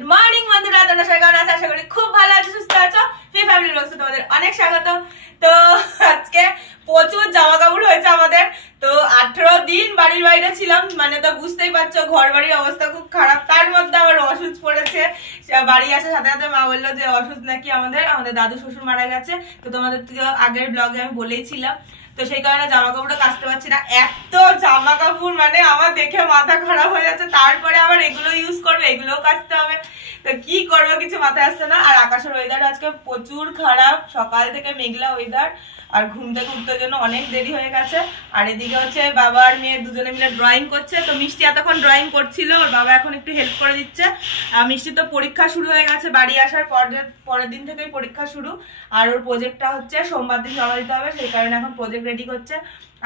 Good morning বন্ধুরা, তোমরা সবাই কেমন আছো? আশা করি খুব ভালো আছো, সুস্থ আছো। ফ্রি ফ্যামিলি ব্লগসে তোমাদের অনেক স্বাগত। তো আজকে প্রচুর জামা কাপড় হয়েছে আমাদের। তো 18 দিন বাড়ির বাইরে ছিলাম, মানে তো বুঝতেই পারছো ঘর বাড়ির অবস্থা খুব খারাপ। তার মধ্যে আবার ওষুধ পড়েছে। বাড়ি আসার সাথে সাথে মা বললো যে ওষুধ নাকি আমাদের দাদু শ্বশুর মারা গেছে। তো তোমাদের আগের ব্লগে আমি বলেইছিলাম। তো সেই কারণে জামা কাপড়টা কাচতে পারছি না। এত জামা কাপড় মানে আমার দেখে মাথা খারাপ হয়ে যাচ্ছে। তারপরে আবার এগুলো ইউজ করবে, এগুলোও কাচতে হবে। তো কি করবো কিছু মাথায় আসছে না। আর আকাশের ওয়েদার আজকে প্রচুর খারাপ, সকাল থেকে মেঘলা ওয়েদার। আর ঘুম থেকে উঠতে জন্য অনেক দেরি হয়ে গেছে। আর এদিকে হচ্ছে বাবা আর মেয়ে দুজনে মিলে ড্রয়িং করছে। তো মিষ্টি এতক্ষণ ড্রয়িং করছিল, ওর বাবা এখন একটু হেল্প করে দিচ্ছে। আর মিষ্টি তো পরীক্ষা শুরু হয়ে গেছে, বাড়ি আসার পরের দিন থেকেই পরীক্ষা শুরু। আর ওর প্রজেক্টটা হচ্ছে সোমবার দিন জমা দিতে হবে, সেই কারণে এখন প্রজেক্ট রেডি করছে।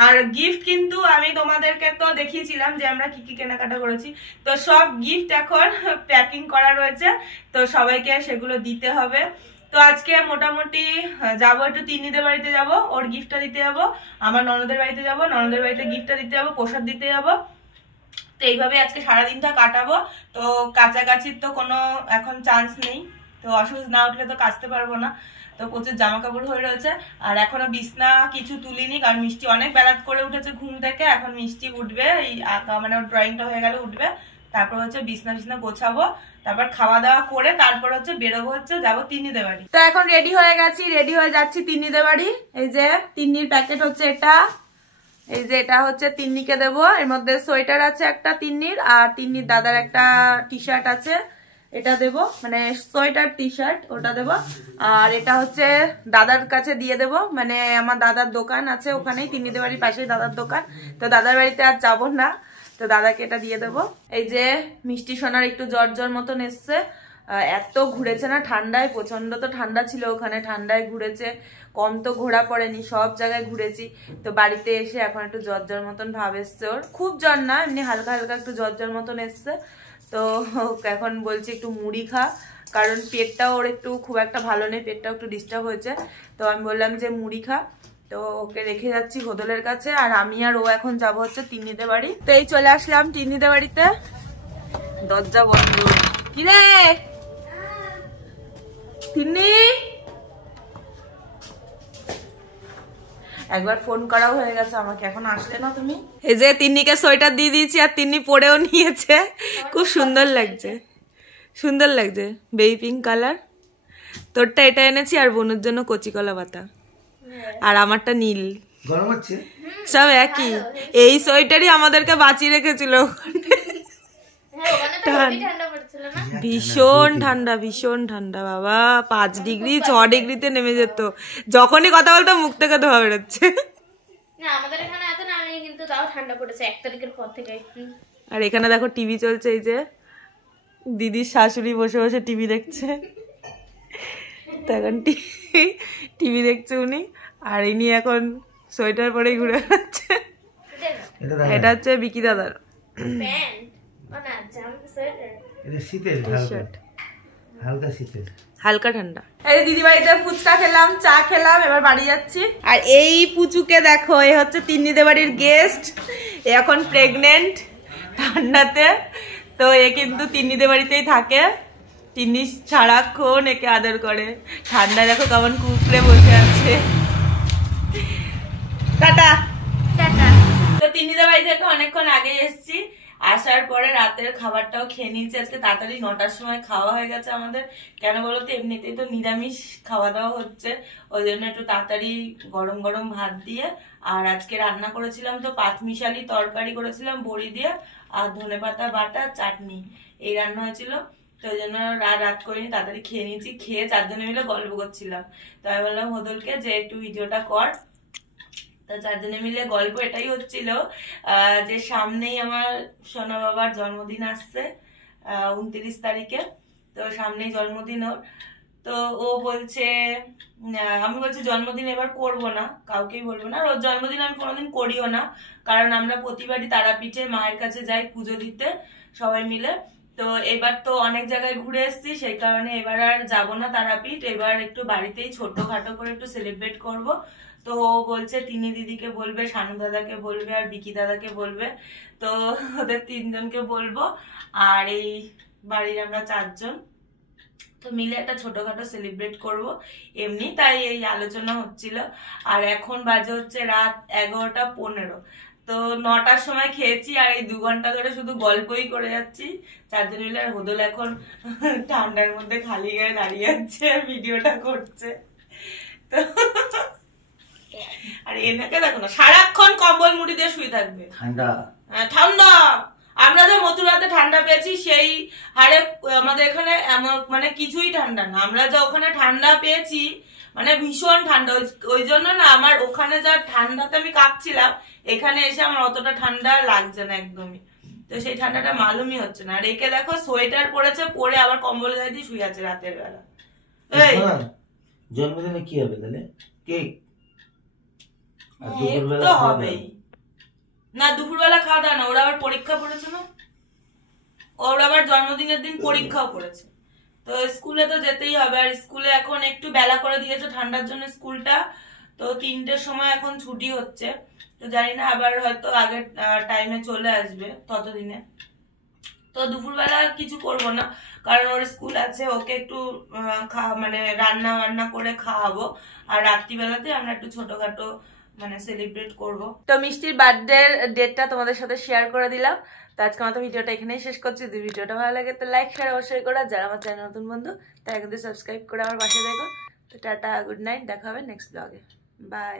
আর গিফট কিন্তু আমি তোমাদেরকে তো দেখিয়েছিলাম যে আমরা কি কি কেনাকাটা করেছি। তো সব গিফট এখন প্যাকিং করা রয়েছে, তো সবাইকে সেগুলো দিতে হবে। তো আজকে মোটামুটি যাবো একটু তিন্নিদের বাড়িতে যাব, ওর গিফটটা দিতে যাবো। আমার ননদের বাড়িতে যাব, ননদের বাড়িতে গিফটটা দিতে যাবো, প্রসাদ দিতে যাবো। তো এইভাবে আজকে সারাদিনটা কাটাবো। তো কাছাকাছির তো কোনো এখন চান্স নেই, তো অসুস্থ না উঠলে তো কাচতে পারবো না। তো প্রচুর জামা কাপড় হয়ে রয়েছে। আর এখনো বিছনা কিছু তুলিনি, কারণ মিষ্টি অনেক বেলাত করে উঠেছে ঘুম থেকে। এখন মিষ্টি উঠবে, এই আঁকা মানে ওর ড্রয়িংটা হয়ে গেলে উঠবে। তারপর হচ্ছে বিছনা গোছাবো, তারপর খাওয়া দাওয়া করে তারপর হচ্ছে বেরোবো, হচ্ছে যাবো তিন্নিদের বাড়ি। তো এখন রেডি হয়ে গেছি, রেডি হয়ে যাচ্ছি তিন্নিদের বাড়ি। এই যে তিন্নির প্যাকেট হচ্ছে এটা, এই যে এটা হচ্ছে তিন্নিকে দেবো। এর মধ্যে সোয়েটার আছে একটা তিন্নির, আর তিন্নির দাদার একটা টি শার্ট আছে, এটা দেব, মানে সোয়েটার টি শার্ট ওটা দেব। আর এটা হচ্ছে দাদার কাছে দিয়ে দেব, মানে আমার দাদার দোকান আছে ওখানেই, তিন্নিদের বাড়ির পাশেই দাদার দোকান। তো দাদার বাড়িতে আর যাবো না, তো দাদাকে এটা দিয়ে দেবো। এই যে মিষ্টি সোনার একটু জ্বর মতন এসছে, এত ঘুরেছে না ঠান্ডায়, প্রচন্ড তো ঠান্ডা ছিল ওখানে, ঠান্ডায় ঘুরেছে, কম তো ঘোরা পড়েনি, সব জায়গায় ঘুরেছি। তো বাড়িতে এসে এখন একটু জ্বর মতন ভাব এসছে ওর, খুব জ্বর না, এমনি হালকা হালকা একটু জ্বর মতন এসছে। তো এখন বলছি একটু মুড়ি খা, কারণ পেটটাও ওর একটু খুব একটা ভালো নেই, পেটটাও একটু ডিস্টার্ব হয়েছে। তো আমি বললাম যে মুড়ি খা। তো ওকে রেখে যাচ্ছি হোদলের কাছে, আর আমি আর ও এখন যাবো হচ্ছে তিন্নিদের বাড়ি। তো এই চলে আসলাম তিন্নিদের বাড়িতে, দরজা বন্ধ। কিরে তিন্নি, একবার ফোন করাও হয়ে গেছে আমাকে, এখন আসলে না তুমি। এই যে তিন্নিকে সোয়েটার দিয়ে দিয়েছি, আর তিন্নি পরেও নিয়েছে, খুব সুন্দর লাগছে, সুন্দর লাগছে, বেবি পিঙ্ক কালার। তোরটা এটা এনেছি, আর বোনের জন্য কচি কলা পাতা, আর আমারটা নীল। গরম হচ্ছে, সব একই। এই সোয়েটারই আমাদেরকে বাঁচিয়ে রেখেছিল। ভীষণ ঠান্ডা, ভীষণ ঠান্ডা বাবা, 5 ডিগ্রি 6 ডিগ্রিতে নেমে যেত। যখনই কথা বলতো মুখ থেকে ধোয়া বেরোচ্ছে। আর এখানে দেখো টিভি চলছে, এই যে দিদির শাশুড়ি বসে বসে টিভি দেখছে। তো এখন টিভি দেখছে উনি, আর ইনি এখন সোয়েটার পরেই ঘুরে বেড়াচ্ছে। এটা হচ্ছে বিকি দাদার হালকা ঠান্ডা। এই দিদি বাড়িতে ফুচকা খেলাম, চা খেলাম, এবার বাড়ি যাচ্ছি। আর এই পুচুকে দেখো, এই হচ্ছে তিন্নিদের বাড়ির গেস্ট, এখন প্রেগনেন্ট ঠান্ডাতে। তো এ কিন্তু তিন্নিদের বাড়িতেই থাকে, তিন্নি সারাক্ষণ একে আদর করে। ঠান্ডা দেখো কেমন কুকড়ে বসে আছে। Tata tata. তো তিন্নিদের বাড়ি থেকে অনেকক্ষণ আগে এসেছি, আসার পরে রাতের খাবারটাও খেয়ে নিয়েছি। আজকে তাড়াতাড়ি 9টার সময় খাওয়া হয়ে গেছে আমাদের। কেন বলতো, এমনিতেই তো নিরামিষ খাওয়া দাওয়া হচ্ছে, ওই জন্য একটু তাড়াতাড়ি গরম গরম ভাত দিয়ে। আর আজকে রান্না করেছিলাম তো পাঁচমিশালি তরকারি করেছিলাম বড়ি দিয়ে, আর ধনেপাতা বাটা চাটনি, এই রান্না হয়েছিল। তো ওই জন্য রাত করিনি, তাড়াতাড়ি খেয়ে নিয়েছি। খেয়ে 4 জনে মিলে গল্প করছিলাম। তো আমি বললাম হোদলকে যে একটু ভিডিওটা কর। তো 4 জনে মিলে গল্প এটাই হচ্ছিল যে সামনেই আমার সোনা বাবার জন্মদিন আসছে 29 তারিখে। তো সামনেই জন্মদিন ওর। তো ও বলছে, আমি বলছি জন্মদিন এবার করব না, কাউকেই বলবো না। আর ওর জন্মদিন আমি কোনোদিন করিও না, কারণ আমরা প্রতিবারই তারাপীঠে মায়ের কাছে যাই পুজো দিতে সবাই মিলে। তো এবার তো অনেক জায়গায় ঘুরে এসেছি, সেই কারণে এবার আর যাবো না তারাপীঠ। এবার একটু বাড়িতেই ছোটখাটো করে একটু সেলিব্রেট করব। তো ও বলছে তিনি দিদিকে বলবে, শানু দাদাকে বলবে, আর বিকি দাদাকে বলবে। তো ওদের 3 জনকে বলবো। আর এই বাড়ির আমরা 4 জন, তো মিলে একটা ছোটখাটো সেলিব্রেট করব এমনি, তাই এই আলোচনা হচ্ছিল। আর এখন বাজে হচ্ছে রাত 11:15, তো 9টার সময় খেয়েছি আর এই 2 ঘন্টা ধরে শুধু গল্পই করে যাচ্ছি 4 জন মিলে। আর হোদল এখন ঠান্ডার মধ্যে খালি গায়ে দাঁড়িয়ে আছে ভিডিওটা করছে। তো আর এনাকে দেখো না, সারাক্ষণ কম্বল মুড়ি দিয়ে শুয়ে থাকবে। ঠান্ডা ঠান্ডা, আমরা যে মথুরাতে ঠান্ডা পেয়েছি সেই হারে আমাদের এখানে মানে কিছুই ঠান্ডা না। আমরা যা ওখানে ঠান্ডা পেয়েছি মানে ভীষণ ঠান্ডা, ওই জন্য না আমার ওখানে যা ঠান্ডাতে আমি কাঁপছিলাম, এখানে এসে আমার অতটা ঠান্ডা লাগছে না একদমই। তো সেই ঠান্ডাটা মালুমই হচ্ছে না। আর একে দেখো সোয়েটার পরেছে, পরে আবার কম্বল গায়ে দিয়ে শুয়ে আছে রাতের বেলা। জন্মদিনে কি হবে তাহলে? কেক তো হবেই না, দুপুরবেলা খাওয়া দাওয়া না, ওরা আবার পরীক্ষা পড়েছে না, ওরা আবার জন্মদিনের দিন পরীক্ষাও পড়েছে, তো স্কুলে তো যেতেই হবে। আর স্কুলে এখন একটু বেলা করে দিয়েছে ঠান্ডার জন্য স্কুলটা, তো 3টের সময় এখন ছুটি হচ্ছে, তো জানি না আবার হয়তো আগের টাইমে চলে আসবে ততদিনে। তো দুপুরবেলা কিছু করবো না, কারণ ওর স্কুল আছে, ওকে একটু মানে রান্না বান্না করে খাওয়াবো। আর রাত্রিবেলাতে আমরা একটু ছোটখাটো মানে সেলিব্রেট করব। তো মিষ্টির বার্থডে ডেটটা তোমাদের সাথে শেয়ার করে দিলাম। তো আজকে আমাদের ভিডিওটা এখানেই শেষ করছি। যদি ভিডিওটা ভালো লাগে তো লাইক শেয়ার অবশ্যই করো। যারা আমার চ্যানেল নতুন বন্ধু তারা কিন্তু সাবস্ক্রাইব করে আমার পাশে দেখো। তো টাটা, গুড নাইট, দেখা হবে নেক্সট ব্লগে, বাই।